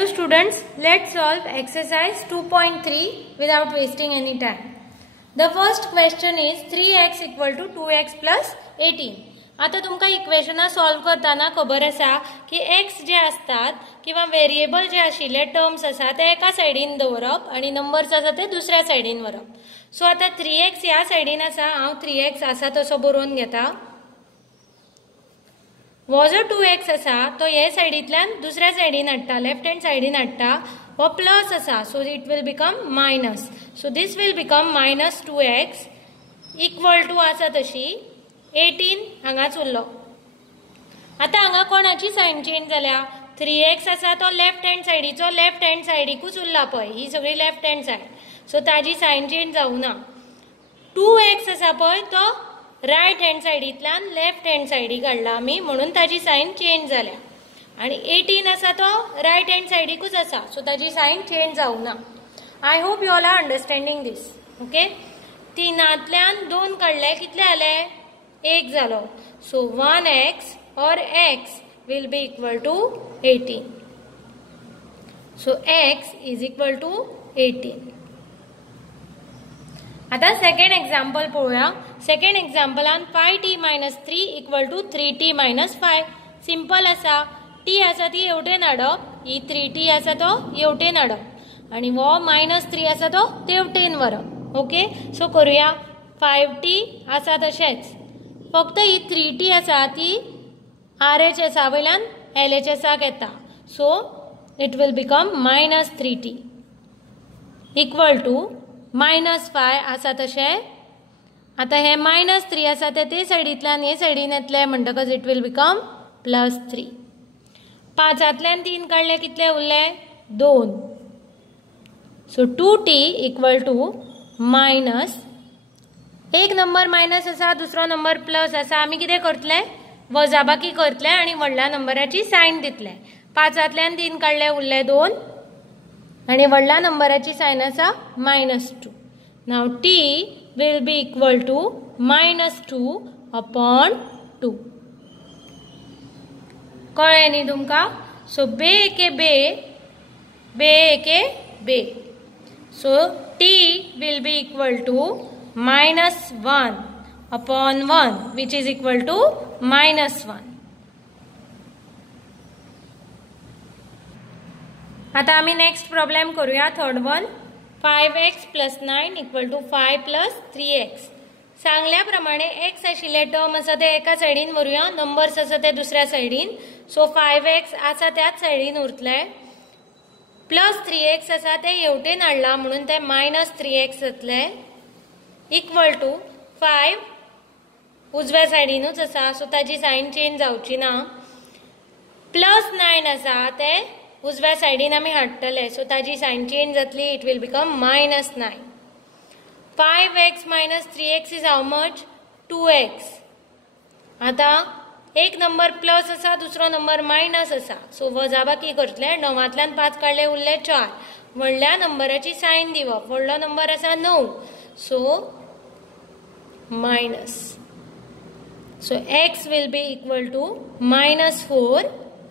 So students, let's solve exercise 2.3 without wasting any time. The first question is 3x equal to 2x plus 18. आता तुमका इक्वेशना solve करताना खबर आसा की x जे असतात किंवा व्हेरिएबल जे आशिल्ले टर्म्स आसा ते एका साइडीन दवरप आणि नंबर्स आसा ते दुसऱ्या साइडीन व्हरप. सो आता 3x या साइडीन आसा, हांव 3x आसा तसो बरोवन घेता. वो जो 2x आसा तो हे साइडीतल्यान दुसऱ्या साइडीन हाडटा, लेफ्ट हँड साइडीन हाडटा. वो प्लस आसा, so it will become minus. So this will become minus 2x equal to आसा तशी 18 हांगाच उरलो. आता हांगा कोणाची साइन चेंज जाल्या? 3x आसा तो लेफ्ट हँड साइडीचो लेफ्ट हँड साइडीकूच उरला पळय, ही सगळी लेफ्ट हँड साइड. सो ताजी साइन चेंज जावना. 2x आसा पळय तो राइट हँड साइडीतल्यान लेफ्ट हँड साइडीक हाडला आमी, म्हणून ताजी साइन चेंज जाल्या. आणि 18 आसा तो राइट हँड साइडीकूच आसा, सो ताजी साइन चेंज जावना. I hope you all are understanding this. Okay, तिनांतल्यान 2 काडले कितले जाले? 1 जालो. सो 1x और x will be equal to 18. So x is equal to 18. आता सेकंड एक्झाम्पल पळोवया. सेकंड एक्झाम्पलान 5t minus 3 equal to 3t minus 5. Simple आसा. t आसा ती हेवटेन हाडप, ही 3t आसा तो हेवटेन हाडप आणि वो -3 आसा तो तेवटेन व्हरप. ओके, सो करूया. 5t आसा तशेंच, फक्त ही 3t आसा ती RHS वयल्यान LHS येता. So it will become -3t equal to -5 आसा तशें. आता हे -3 आसा ते साइडीतल्यान हे साइडीन येतले म्हणटकच इट विल बिकम +3. 5तल्यान 3 काडले कितले उरले? 2. So 2t equal to minus, एक नंबर मायनस आसा, दुसरो नंबर प्लस आसा. आमी कितें करतले? वजाबाकी करतले आणि व्हडल्या नंबराची साइन दितले. 5तल्यान 3 काडले उरले 2 आणि व्हडल्या नंबराची साइन आसा -2. Now t will be equal to -2 upon 2. कळ्ळें न्ही तुमकां? सो बे एके बे, बे एके बे. So t will be equal to -1 upon 1 which is equal to -1. आता आम्ही नेक्स्ट प्रॉब्लेम करूया. Third one. 5x plus 9 equal to 5 plus 3x. सांगल्याप्रमाणे x आशिल्ले टर्म आसा ते एका साइडीन व्हरुया, नंबर्स आसा ते दुसऱ्या साइडीन. सो 5x आसा त्याच साइडीन उरतले, प्लस 3x आसा ते हेवटेन हाडला म्हणून ते -3x जातले इक्वल टू 5 उजव्या साइडीनूच आसा, सो ताजी साइन चेंज जावची ना. प्लस 9 आसा ते उजव्या साइडीन आमी हाडटले, सो ताजी साइन चेंज जातली. It will become -9. 5x minus 3x is how much? 2x. आता एक नंबर प्लस आसा, दुसरो नंबर मायनस आसा, सो वजाबाकी करतले. 9तल्यान 5 काडले उरले 4. व्हडल्या नंबराची साइन दिवप. व्हडलो नंबर आसा 9, so minus. So x will be equal to -4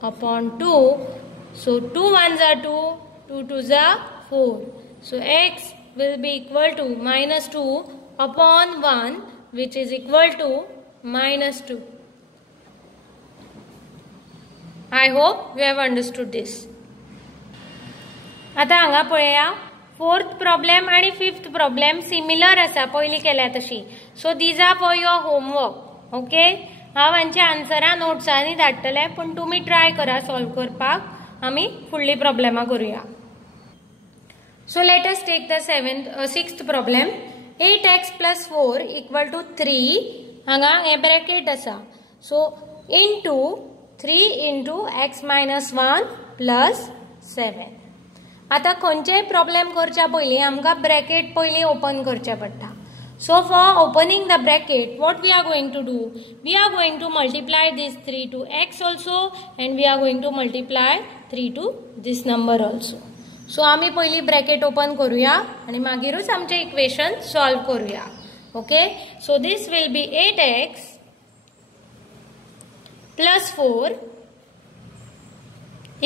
upon 2. So 2 1s are 2, 2 2s are 4. So x will be equal to -2 upon 1 which is equal to -2. I hope you have understood this. आता हांगा पळया. Fourth problem आणि fifth problem similar आसा पयली केल्या तशी. So these are for your homework. Okay, हांव हांचे आन्सरां नोट्सांनी धाडटले, पण तुमी ट्राय करा सॉल्व करपाक. आमी फुडली प्रॉब्लेमां करूया. So let us take the sixth problem. 8x plus 4 equal to 3. हांगा हे ब्रॅकेट आसा, so into 3 into x minus 1 plus 7. आता खंयचेय प्रॉब्लेम करच्या पयली आमकां ब्रॅकेट पयली ओपन करचे पडटा. So for opening the bracket, what we are going to do? We are going to multiply this 3 to x also, and we are going to multiply 3 to this number also. So आम्ही पहिली bracket open करूया आणि मागीरच आमचे equation solve करूया. Okay, so this will be 8x plus 4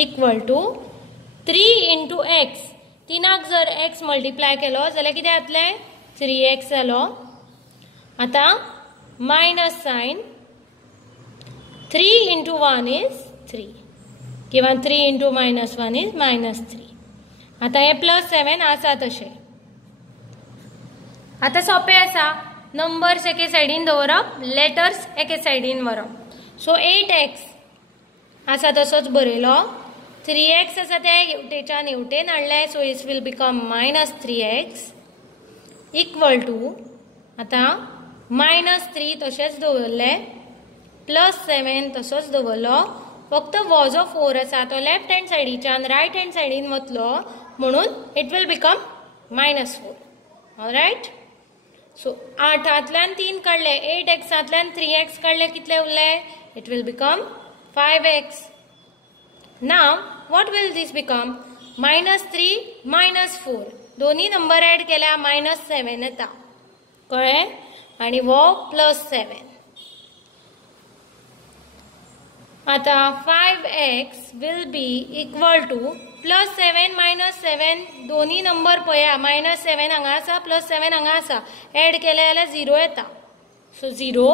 equal to 3 into x, तीनाक जर x multiply केलो जाल्यार कितें जातलें 3x जालो. आता मायनस सायन 3 इंटू 1 इज 3 किंवा 3 इंटू -1 इज -3. आता हे +7 आसा तशें. आता सोंपें आसा, नंबर्स एके सायडीन दवरप, लेटर्स एके सायडीन व्हरप. सो 8x आसा तसोच बरयलो, 3x आसा ते हेवटेच्यान हेवटेन हाडले, so it will become -3x equal to, आता -3 तशेंच दवरले, +7 तसोच दवरलो, फक्त हो जो 4 आसा तो लेफ्ट हँड सायडीच्यान रायट हँड सायडीन वतलो, म्हणून it will become -4. Alright. So 8तल्यान 3 काडले, 8xतल्यान 3x काडले, कितले उरले? It will become 5x. Now what will this become? -3 -4 दोन्ही नंबर ऍड केल्या -7 येता, कळ्ळें? आणि वो +7. आता 5x will be equal to +7 -7 दोन्ही नंबर पळया, -7 हांगा आसा, +7 हांगा आसा, ऍड केले जाल्यार 0 येता. So 0,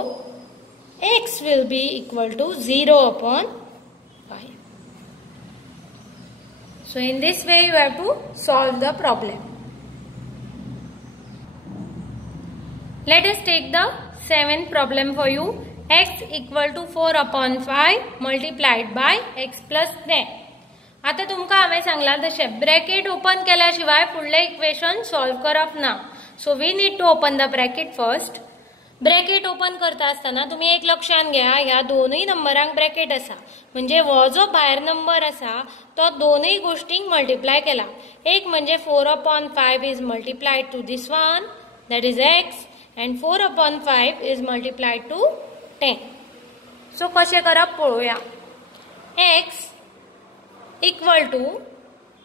x will be equal to 0/5. So in this way you have to solve the problem. Let us take the 7th problem for you. X equal to 4/5 multiplied by x plus 10. आता तुमका हांवें सांगला तशें bracket open केल्या शिवाय फुडले equation solve करप ना. So we need to open the bracket first. Bracket open करता आसतना तुम्ही एक लक्षात घ्या, ह्या दोनूय नंबरांक ब्रॅकेट आसा, म्हणजे हो जो भायर नंबर आसा तो दोनूय गोष्टींक मल्टिप्लाय केला. एक म्हणजे 4/5 is multiplied to this one, that is x, and 4/5 is multiplied to 10. So कशें करप पळोवया. x equal to,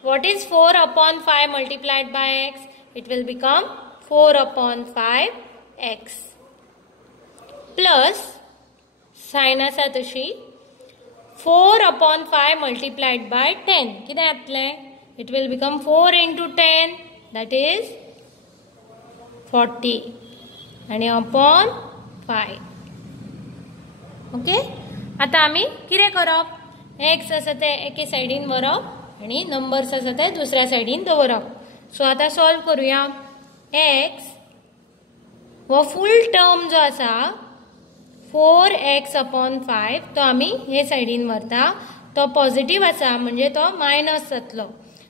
what is 4/5 multiplied by x? It will become 4/5x plus sin आसा तशी 4/5 multiplied by 10. कितें जातलें? It will become 4 into 10, that is 40 आणि upon 5. Okay. आता आम्ही कितें करप? एक्स आसा ते एके सायडीन व्हरप आणि नंबर्स आसा ते दुसऱ्या सायडीन दवरप. सो आता सॉल्व करूया. एक्स हो फुल टर्म जो आसा 4x/5 तो आम्ही हे सायडीन व्हरता. तो पॉझिटिव्ह आसा म्हणजे तो मायनस जातलो.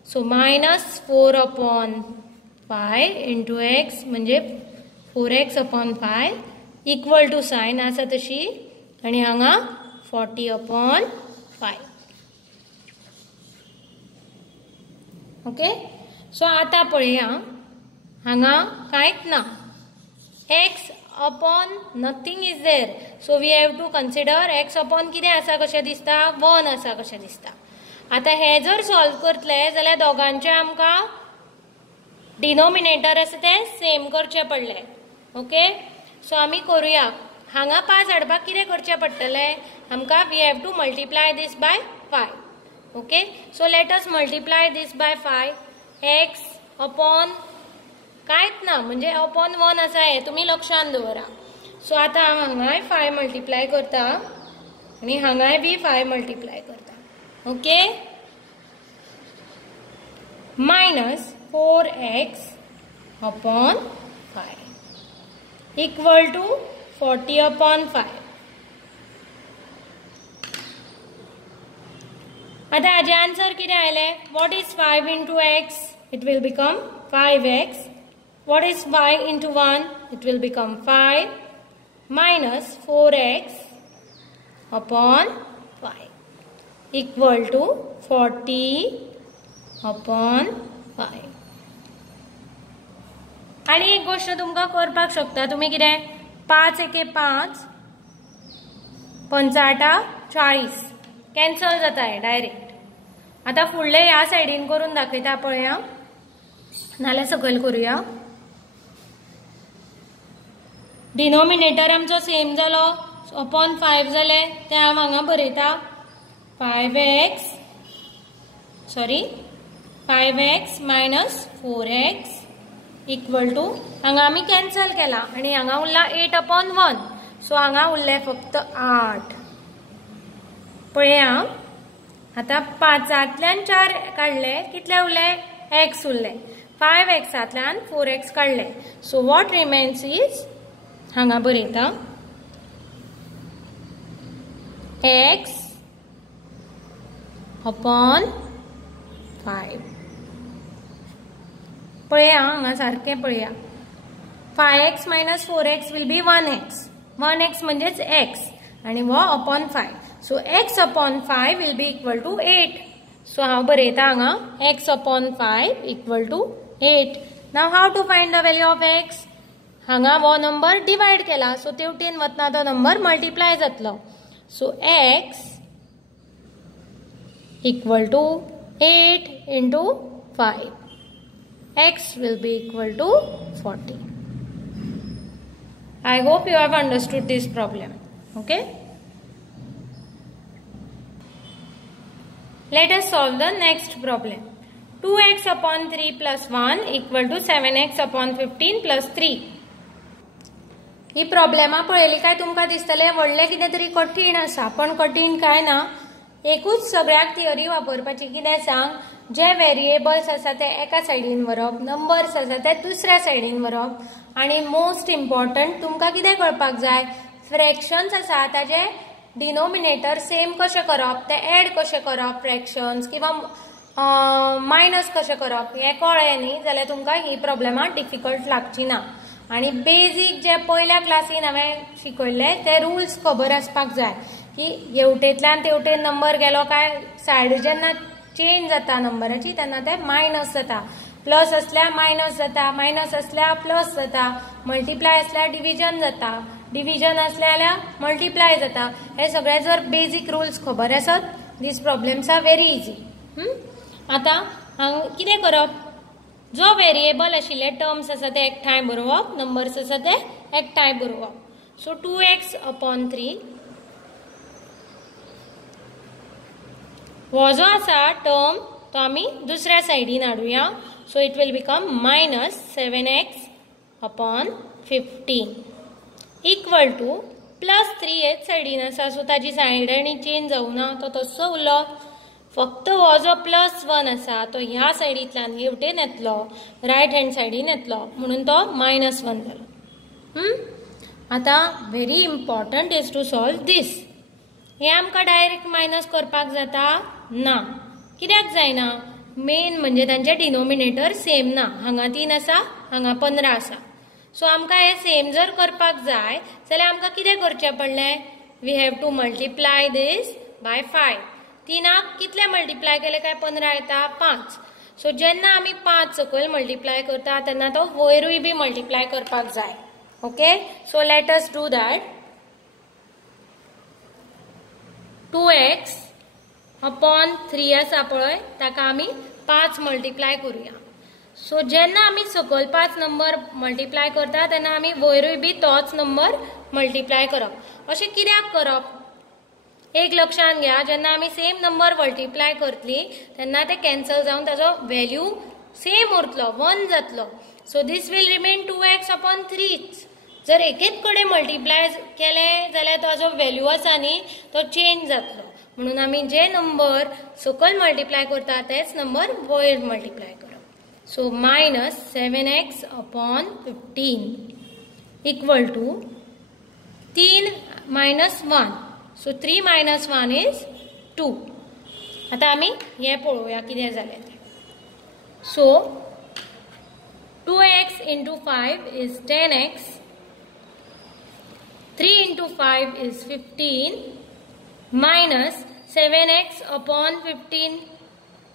सो -4/5 इंटू एक्स म्हणजे 4x/5 इक्वल टू सायन आसा तशी आणि हांगा 40/5. ओके. सो आता पळया, हांगा कांयच ना, x upon nothing is there. So we have to consider x upon कितें आसा कशें दिसता? 1 आसा कशें दिसता. आता हे जर सॉल्व करतले जाल्यार दोगांचे आमकां डिनोमिनेटर आसा ते सेम करचे पडले. ओके. सो आमी करूया. हांगा 5 हाडपाक कितें करचें पडटलें? आमकां we have to multiply this by 5. Okay. So let us multiply this by 5. X upon कांयच ना म्हणजे अपॉन 1 आसा, हे तुमी लक्षान दवरा. सो आतां हांव हांगाय 5 मल्टिप्लाय करता आणि हांगाय बी 5 मल्टिप्लाय करता. Okay. Minus 4x upon 5 equal to 40/5. आता हाजे आन्सर कितें आयलें? What is 5 into x? It will become 5x. What is 5 into 1? It will become 5 minus 4x upon 5 equal to 40/5. आणि एक गोष्ट तुमकां करपाक शकता तुमी कितें? 5 एके 5, 55 40 कॅन्सल जाता हे डायरेक्ट. आता फुडले ह्या सायडीन करून दाखयता पळया, नाल्यार सकयल करूया. डिनोमिनेटर आमचो सेम जालो, अपॉन 5 जाले, ते हांव हांगा बरयता. 5x 5x minus 4x equal to हांगा आमी कॅन्सल केला आणि हांगा उरला 8/1 सो हांगा उरले फक्त 8 पळया आता 5तल्यान 4 काढले कितले उरले x उरले 5xतल्यान 4x काढले सो व्हॉट रिमेन्स इज हांगा बरयता x अपॉन 5 पळया हांगा सारखे पळया 5x minus 4x will be 1x 1x म्हणजेच x आणि वो upon 5 so x upon 5 will be equal to 8 so हांव बरयता हांगा x upon 5 equal to 8 now how to find the value of x हांगा वो नंबर डिवाइड केला so तेवटेन वतना तो नंबर मल्टिप्लाय जातलो so x equal to 8 into 5 x will be equal to 40. I hope you have understood this problem. Okay. Let us solve the next problem. 2x upon 3 plus 1 equal to 7x upon 15 plus 3. ही प्रॉब्लेमा पळयली काय तुमकां दिसतले व्हडले कितें तरी कठीण आसा पण कठीण काय ना एकूच सगळ्याक थियरी वापरपाची कितें सांग जे व्हेरिएबल्स आसा ते एका सायडीन व्हरप नंबर्स आसा ते दुसऱ्या सायडीन व्हरप आणि मोस्ट इम्पॉर्टंट तुमकां कितें कळपाक जाय फ्रॅक्शन्स आसा ताजे डिनोमिनेटर सेम कशें करप ते एड कशें करप फ्रॅक्शन्स किंवा मायनस कशें करप हें कळ्ळें न्ही जाल्यार तुमकां ही प्रॉब्लेमां डिफिकल्ट लागची ना आणि बेसिक जे पयल्या क्लासीन हांवें शिकयल्ले ते रुल्स खबर आसपाक जाय की हेवटेंतल्यान तेवटेन नंबर गेलो काय सायड जेन्ना चेंज जाता नंबराची तेन्ना ते मायनस जाता प्लस असल्यार मायनस जाता मायनस असल्यार प्लस जाता मल्टिप्लाय असल्यार डिविजन जाता डिविजन असल्यार मल्टिप्लाय जाता हे सगळे जर बेसिक रुल्स खबर आसत दीस प्रॉब्लेम्स आर व्हेरी इजी आता हांव कितें करप जो व्हेरिएबल आशिल्ले टर्म्स आसा ते एकठांय बरोवप नंबर्स आसा ते एकठांय बरोवप सो 2x अपॉन 3 वो जो आसा टर्म तो आमी दुसऱ्या सायडीन हाडुया so it will become minus 7x upon 15 equal to plus 3 हेच सायडीन आसा सो ताजी सायडीनी चेंज जावना तो तसो उरलो फक्त हो जो प्लस 1 आसा तो ह्या सायडींतल्यान हेवटेन येतलो रायट हँड सायडीन येतलो म्हणून तो -1 जालो आता very important is to solve this हे आमकां डायरेक्ट मायनस करपाक जाता ना कित्याक जायना मेन म्हणजे तांचे डिनोमिनेटर सेम ना हांगा 3 आसा हांगा 15 आसा सो आमकां हे सेम जर करपाक जाय जाल्यार आमकां कितें करचें पडलें we have to multiply this by 5 3 कितले मल्टिप्लाय केले काय 15 येता 5 सो जेन्ना आमी 5 सकयल मल्टिप्लाय करता तेन्ना तो वयरूय बी मल्टिप्लाय करपाक जाय okay so let us do that 2x upon 3 आसा पळय ताका आमी 5 मल्टिप्लाय करूया सो जेन्ना आमी सकयल 5 नंबर मल्टिप्लाय करता तेन्ना आमी वयरूय बी तोच नंबर मल्टिप्लाय करप अशें कित्याक करप एक लक्षात घ्या जेन्ना आमी सेम नंबर मल्टिप्लाय करतली तेन्ना ते कॅन्सल जावन ताजो व्हॅल्यू सेम उरतलो 1 जातलो so this will remain 2x upon 3 जर एकेच कडेन मल्टिप्लाय केले जाल्यार ताजो व्हॅल्यू आसा न्ही तो चेंज जातलो म्हणून आमी जे नंबर सकयल मल्टिप्लाय करता तेच नंबर वयर मल्टिप्लाय करप so minus 7x upon 15 equal to 3 minus 1 so 3 minus 1 is 2 आता आमी हे पळोवया कितें जालें तें so 2x into 5 is 10x 3 into 5 is 15 minus 7x upon 15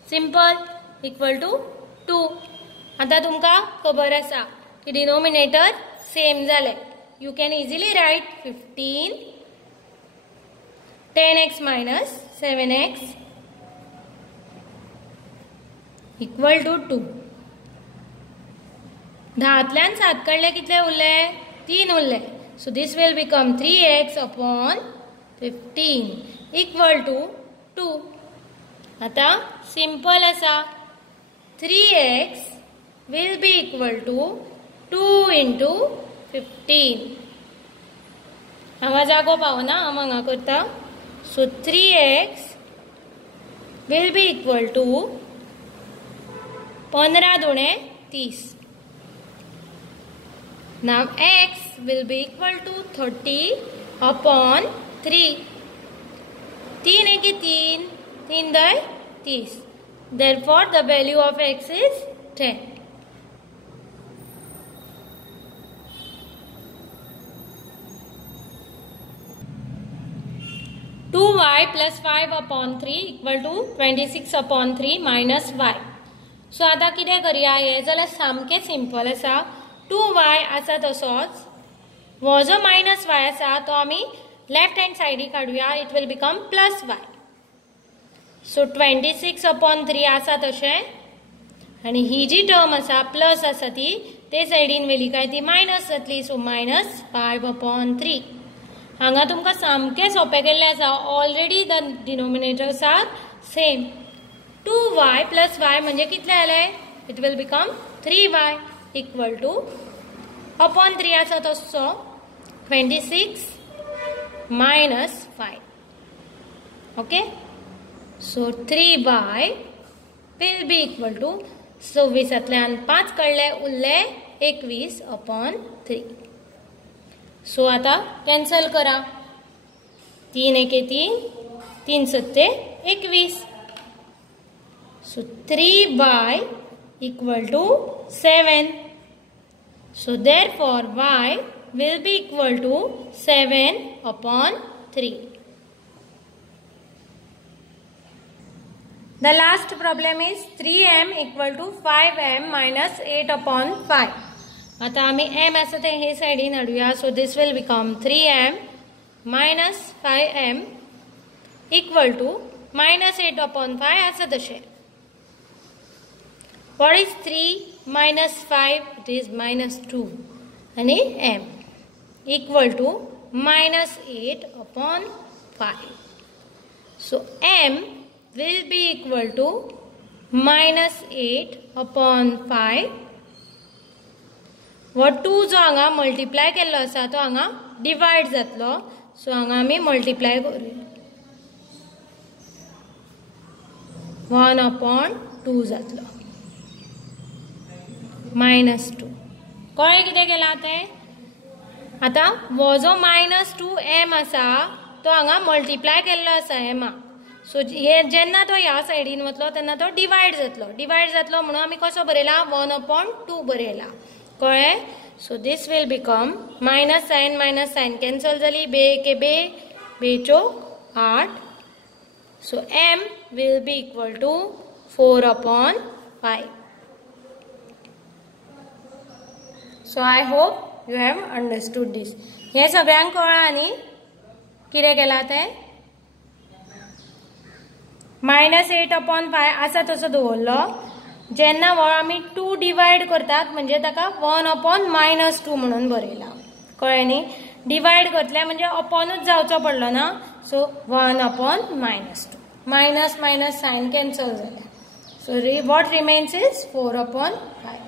simple equal to 2 आता तुमका खबर आसा की डिनोमिनेटर सेम जाले you can easily write 15 10x minus 7x equal to 2 10तल्यान 7 काडले कितले उरले 3 उरले so this will become 3x upon 15 equal to 2 आता सिंपल आसा 3x will be equal to 2 into 15. हांगा जागो पावना हांव हांगा करता. So 3x will be equal to 15 दुणे 30. Now x will be equal to 30 upon 3. 3 एके 3, 3 दाय 30. Therefore, the value of x is 10. Two y plus 5 upon 3 equal to 26 upon 3 minus y. So आता कितें करूया हे जाल्यार सामकें सिंपल आसा. 2y आसा तसोच हो जो मायनस y आसा तो आमी लेफ्ट हँड सायडीक काडुया. It will become plus y. So 26 upon 3 आसा तशें आनी ही जी टर्म आसा प्लस आसा ती ते सायडीन व्हेली काय ती मायनस जातली. So minus 5 upon 3. हांगा तुमकां सामकें सोंपें केल्लें आसा. Already the denominators are same. 2y plus y म्हणजे कितले जालें? It will become 3y equal to upon 3 आसा तसो 26 minus 5. Okay. So 3y will be equal to 26तल्यान 5 काडले उरले 21 अपॉन 3. सो आता कॅन्सल करा. 3 एके 3, 3 सत्ते 21. So 3y equal to 7. So therefore y will be equal to 7 upon 3. The last problem is 3m equal to 5m minus 8 upon 5. आता आमी m आसा ते हे सायडीन हाडुया. So this will become 3m minus 5m equal to minus 8 upon 5 आसा तशें. What is 3 minus 5? It is minus 2 आणि m equal to minus 8 upon 5. So m will be equal to minus 8 upon 5. वो 2 जो हांगा मल्टिप्लाय केल्लो आसा तो हांगा डिवायड जातलो. सो हांगा आमी मल्टिप्लाय करूया. 1 upon 2 जातलो मायनस 2. कळ्ळें कितें केलां तें? आतां हो जो मायनस 2m आसा तो हांगा मल्टिप्लाय केल्लो आसा एमा. सो हे जेन्ना तो ह्या सायडीन वतलो तेन्ना तो डिवायड जातलो म्हणून आमी कसो बरयला 1 upon 2 बरयला. कळ्ळें? So this will become minus sign cancel जाली. बे एके बे, बे चौक 8. So m will be equal to 4 upon 5. So I hope you have understood this. हे सगळ्यांक कळ्ळां न्ही कितें केलां तें? मायनस 8 upon 5 आसा तसो दवरलो. जेन्ना हो आमी 2 डिवायड करतात म्हणजे ताका 1 upon minus 2 म्हणून बरयला. कळ्ळें न्ही? डिवायड करतले म्हणजे अपॉनूच जावचो पडलो ना. So 1 upon minus 2. Minus minus sign cancel जालें. So what remains is 4 upon 5.